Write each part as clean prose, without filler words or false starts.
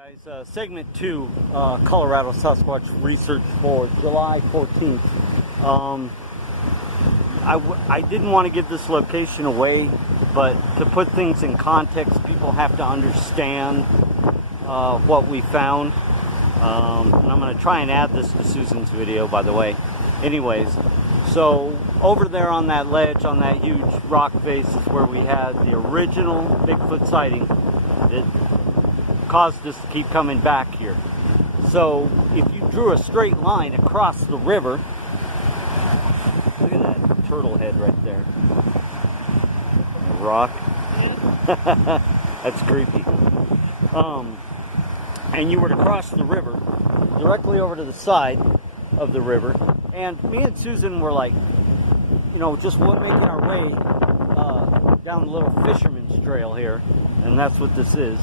Guys, segment 2, Colorado Sasquatch Research for July 14th. I didn't want to give this location away, but to put things in context, people have to understand what we found. And I'm going to try and add this to Susan's video, by the way. Anyways, so over there on that ledge, on that huge rock face, is where we had the original Bigfoot sighting. It caused us to keep coming back here. So if you drew a straight line across the river, look at that turtle head right there. A rock. That's creepy. And you were to cross the river directly over to the side of the river, and me and Susan were like, you know, just making our way down the little fisherman's trail here, and that's what this is.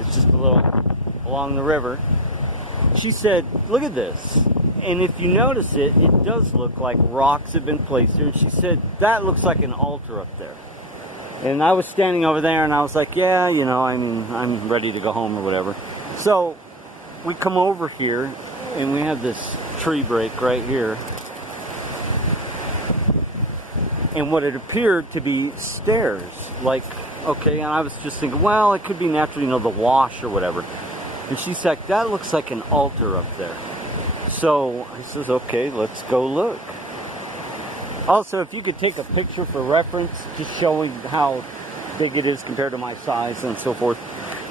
It's just a little along the river. She said, look at this. And if you notice it, it does look like rocks have been placed here. And she said, that looks like an altar up there. And I was standing over there and I was like, yeah, you know, I mean, I'm ready to go home or whatever. So we come over here and we have this tree break right here. And what it appeared to be stairs, like, okay, and I was just thinking, well, it could be naturally, you know, the wash or whatever. And she's like, that looks like an altar up there. So I says, okay, let's go look. Also, if you could take a picture for reference, just showing how big it is compared to my size and so forth.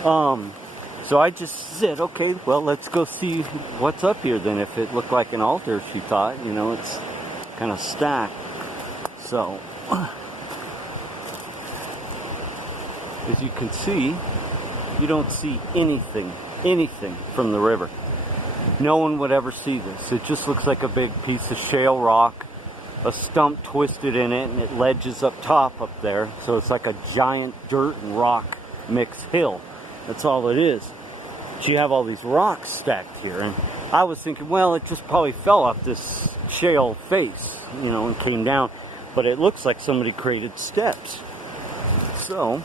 So I just said, okay, well, let's go see what's up here then. If it looked like an altar, she thought, you know, it's kind of stacked. So as you can see, you don't see anything from the river. No one would ever see this. It just looks like a big piece of shale rock, a stump twisted in it, and it ledges up top up there. So it's like a giant dirt and rock mixed hill. That's all it is. But you have all these rocks stacked here, and I was thinking, well, it just probably fell off this shale face, you know, and came down. But it looks like somebody created steps. So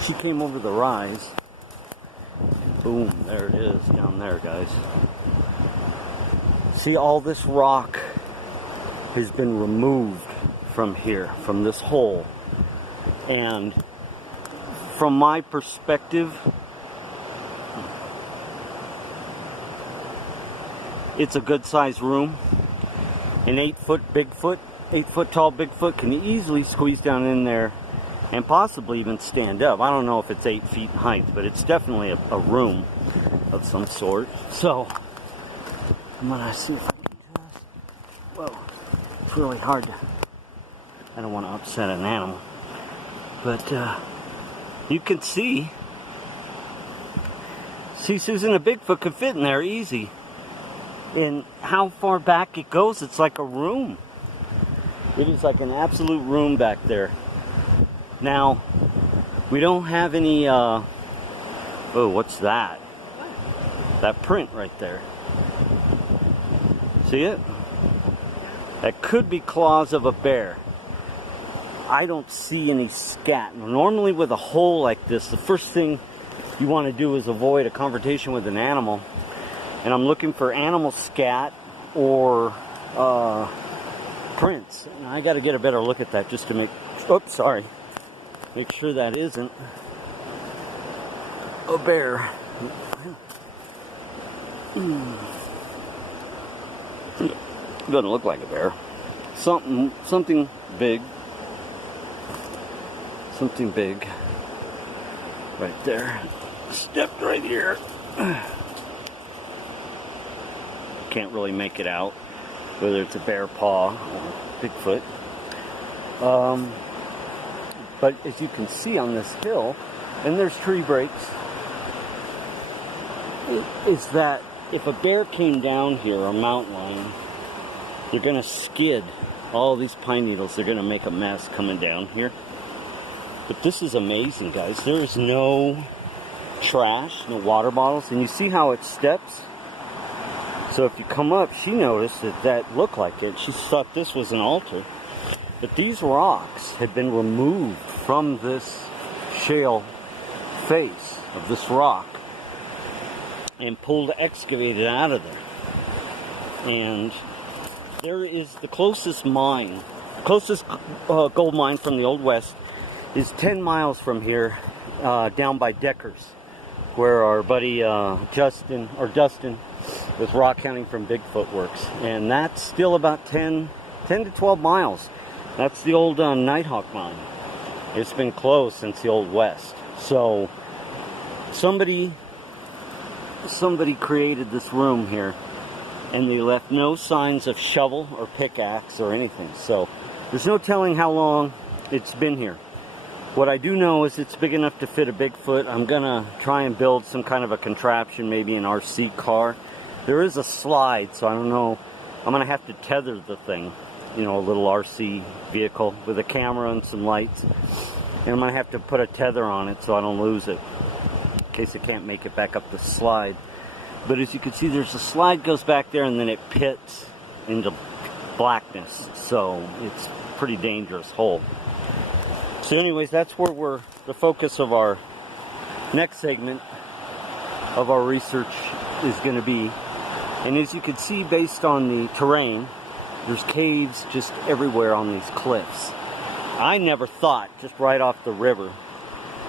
she came over the rise, and boom, there it is down there, guys. See, all this rock has been removed from here, from this hole. And from my perspective, it's a good sized room. An 8-foot Bigfoot, 8-foot tall Bigfoot can easily squeeze down in there and possibly even stand up. I don't know if it's 8 feet in height, but it's definitely a room of some sort. So I'm gonna see if I can just, whoa, it's really hard to, I don't want to upset an animal, but you can see Susan, a Bigfoot could fit in there easy. And how far back it goes, it's like a room. It is like an absolute room back there. Now, we don't have any, oh, what's that? That print right there. See it? That could be claws of a bear. I don't see any scat. Normally with a hole like this, the first thing you want to do is avoid a confrontation with an animal. And I'm looking for animal scat or prints. And I got to get a better look at that just to make, oops, sorry. Make sure that isn't a bear. Doesn't look like a bear. Something big. Something big. Right there. Stepped right here. Can't really make it out whether it's a bear paw or Bigfoot. But as you can see on this hill, and there's tree breaks, is that if a bear came down here, or a mountain lion, they're going to skid all these pine needles. They're going to make a mess coming down here. But this is amazing, guys. There is no trash, no water bottles, and you see how it steps? So if you come up, she noticed that looked like it. She thought this was an altar. But these rocks had been removed from this shale face of this rock. and excavated out of there. And there is the closest mine, the closest gold mine from the Old West is 10 miles from here, down by Deckers, where our buddy Dustin with rock counting from Bigfoot works. And that's still about 10 to 12 miles. That's the old Nighthawk mine. It's been closed since the Old West. So somebody created this room here, and they left no signs of shovel or pickaxe or anything. So there's no telling how long it's been here. What I do know is it's big enough to fit a Bigfoot. I'm gonna try and build some kind of a contraption, maybe an RC car. There is a slide, so I don't know. I'm gonna have to tether the thing, you know, a little RC vehicle with a camera and some lights. And I'm gonna have to put a tether on it so I don't lose it, in case it can't make it back up the slide. But as you can see, there's a slide goes back there, and then it pits into blackness. So it's a pretty dangerous hole. So anyways, that's where the focus of our next segment of our research is going to be. And as you can see, based on the terrain, there's caves just everywhere on these cliffs. I never thought, just right off the river,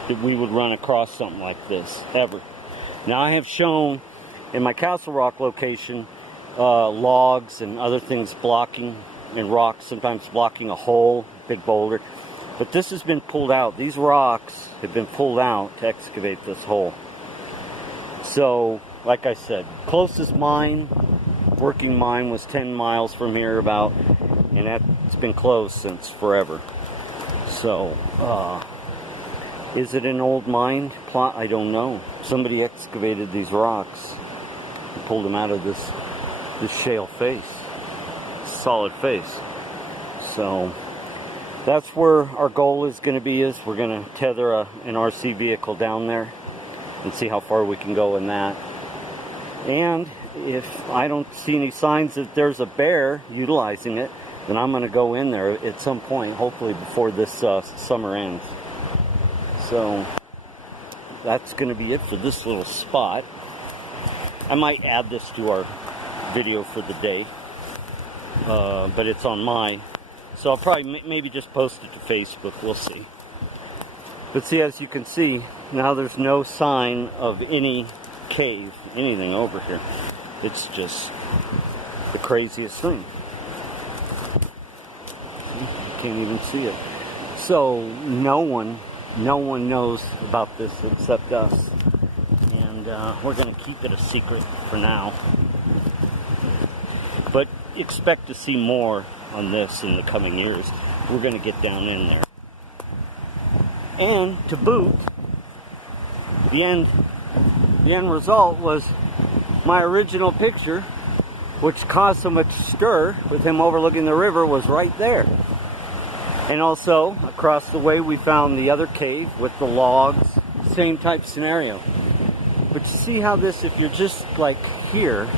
that we would run across something like this, ever. Now, I have shown in my Castle Rock location logs and other things blocking, and rocks sometimes blocking a hole, big boulder. But this has been pulled out. These rocks have been pulled out to excavate this hole. So, like I said, closest mine, working mine, was 10 miles from here about, and that's been closed since forever. So, is it an old mine plot? I don't know. Somebody excavated these rocks and pulled them out of this shale face, solid face. So that's where our goal is going to be. Is we're going to tether an RC vehicle down there and see how far we can go in that. And if I don't see any signs that there's a bear utilizing it, then I'm going to go in there at some point, hopefully before this summer ends. So that's going to be it for this little spot. I might add this to our video for the day, but it's on my, so I'll probably maybe just post it to Facebook. We'll see. But see, as you can see, now there's no sign of any cave, anything over here. It's just the craziest thing. You can't even see it. So no one knows about this except us. And we're going to keep it a secret for now. But expect to see more on this in the coming years. We're going to get down in there. And to boot, the end result was my original picture, which caused so much stir with him overlooking the river, was right there. And also, across the way, we found the other cave with the logs, same type scenario. But you see how this, if you're just like here,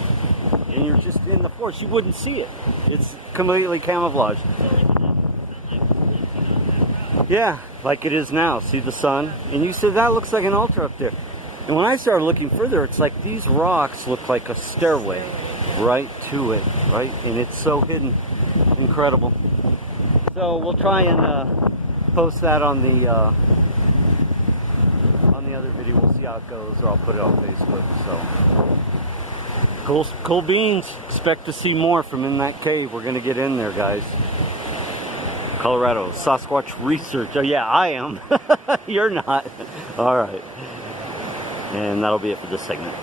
and you're just in the forest, you wouldn't see it. It's completely camouflaged. Yeah, like it is now. See the sun? And you said that looks like an altar up there. And when I started looking further, it's like these rocks look like a stairway right to it, right? And it's so hidden. Incredible. So we'll try and post that on the other video. We'll see how it goes, or I'll put it on Facebook. So cool beans. Expect to see more from in that cave. We're gonna get in there, guys. Colorado Sasquatch Research. Oh yeah, I am. You're not. All right. And that'll be it for this segment.